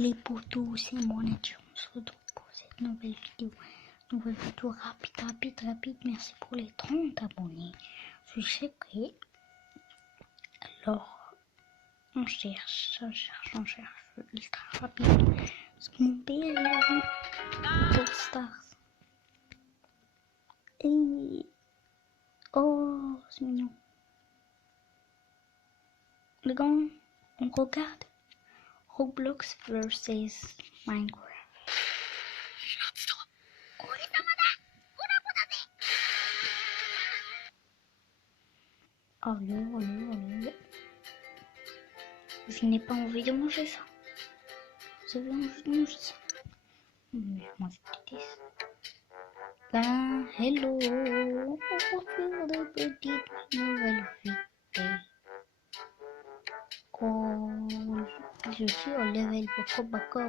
Les potos, c'est mon nature. On se retrouve pour cette nouvelle vidéo. Nouvelle vidéo rapide. Merci pour les 30 abonnés. Je suis prêt. Alors, on cherche ultra rapide. Parce que mon père est pour Stars. Et... oh, c'est mignon. Les gars, on regarde Roblox versus Minecraft. Allez. Je n'ai pas envie de manger ça. Vous avez envie de manger ça? Mais je mange des petits. Ben, hello. On va faire de petites nouvelles vidéos. Oh, je suis au level baka.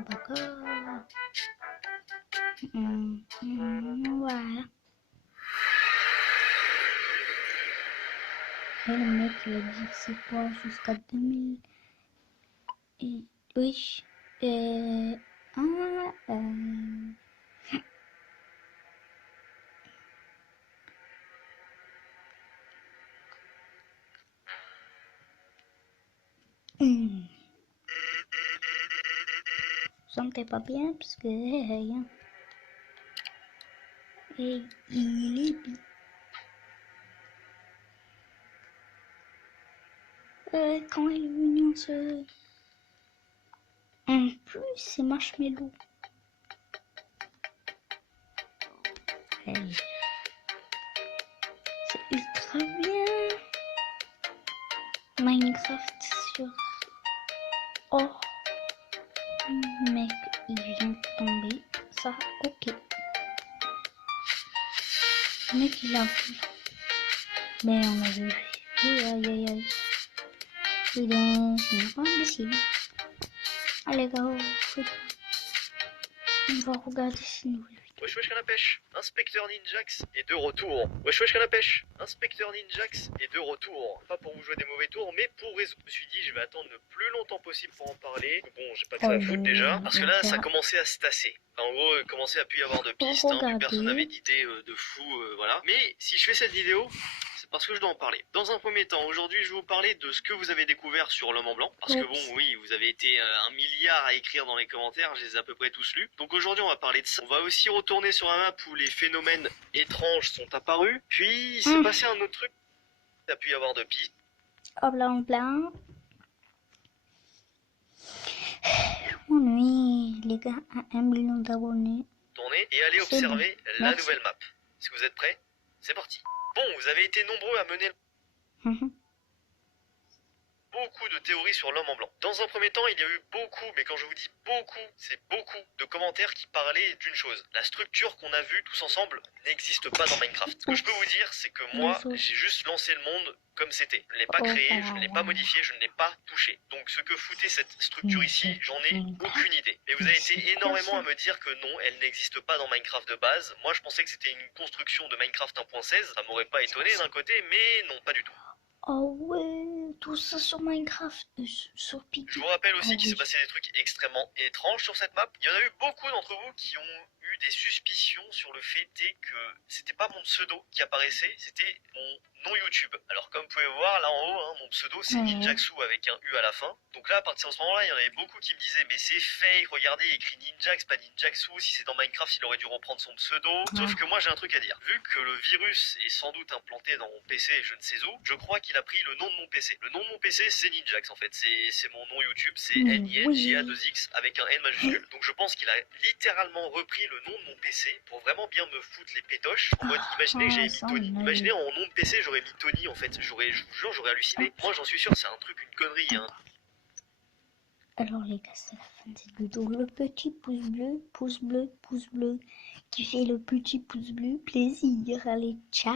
Voilà. Et le mec il a dit c'est quoi jusqu'à 2000. Et oui. Vous sentez pas bien parce que rien. Et il est bien. Quand il est venu ce... En plus c'est marshmallow. Hey. C'est ultra bien. Minecraft sur... oh. Mec, il vient de tomber. Ça, ok. Le mec, il a vu. Mais on a vu. Aïe. Il est pas imbécile. Allez, gars, on va regarder ces nouvelles vidéos. Wesh canapèche, Inspecteur Ninjax est de retour. Wesh canapèche, Inspecteur Ninjax est de retour. Pas pour vous jouer des mauvais tours, mais pour résoudre. Je me suis dit, je vais attendre le plus longtemps possible pour en parler. Bon, j'ai pas que ça à foutre déjà. Parce que là, ça commençait à se tasser. Enfin, en gros, il commençait à plus y avoir de pistes. Plus personne n'avait d'idées de fou, voilà. Mais si je fais cette vidéo, parce que je dois en parler. Dans un premier temps, aujourd'hui, je vais vous parler de ce que vous avez découvert sur l'homme en blanc. Parce que bon, oui, vous avez été 1 milliard à écrire dans les commentaires, je les ai à peu près tous lus. Donc aujourd'hui, on va parler de ça. On va aussi retourner sur un map où les phénomènes étranges sont apparus. Puis, il s'est passé un autre truc. Il a pu y avoir de pistes. Hop là, en blanc. Oui, les gars, 1 million d'abonnés. Tournez et allez observer la nouvelle map. Est-ce que vous êtes prêts? C'est parti. Bon, vous avez été nombreux à mener beaucoup de théories sur l'homme en blanc. Dans un premier temps, il y a eu beaucoup, mais quand je vous dis beaucoup, c'est beaucoup de commentaires qui parlaient d'une chose. La structure qu'on a vue tous ensemble n'existe pas dans Minecraft. Ce que je peux vous dire, c'est que moi, j'ai juste lancé le monde comme c'était. Je ne l'ai pas créé, je ne l'ai pas modifié, je ne l'ai pas touché. Donc ce que foutait cette structure ici, j'en ai aucune idée. Et vous avez été énormément à me dire que non, elle n'existe pas dans Minecraft de base. Moi, je pensais que c'était une construction de Minecraft 1.16. Ça m'aurait pas étonné d'un côté, mais non, pas du tout. Oh ouais, tout ça sur Minecraft, sur Piggy. Je vous rappelle aussi qu'il s'est passé des trucs extrêmement étranges sur cette map. Il y en a eu beaucoup d'entre vous qui ont eu des suspicions sur le fait que c'était pas mon pseudo qui apparaissait, c'était mon nom YouTube. Alors comme vous pouvez voir là en haut, mon pseudo c'est Ninjaxu avec un U à la fin. Donc là à partir de ce moment là, il y en avait beaucoup qui me disaient mais c'est fake, regardez il écrit Ninjax pas Ninjaxu, si c'est dans Minecraft il aurait dû reprendre son pseudo. Sauf que moi j'ai un truc à dire. Vu que le virus est sans doute implanté dans mon PC je ne sais où, je crois qu'il a pris le nom de mon PC. Le nom de mon PC c'est Ninjax en fait, c'est mon nom YouTube, c'est NINJA2X avec un N majuscule. Donc je pense qu'il a littéralement repris le nom de mon PC pour vraiment bien me foutre les pétoches. En mode imaginez que j'ai mis Tony, imaginez en nom de PC j'aurais mis Tony en fait, je vous jure j'aurais halluciné. Moi j'en suis sûr c'est un truc, une connerie Alors les gars, c'est la fin de cette vidéo. Le petit pouce bleu qui fait le petit pouce bleu, plaisir. Allez, ciao.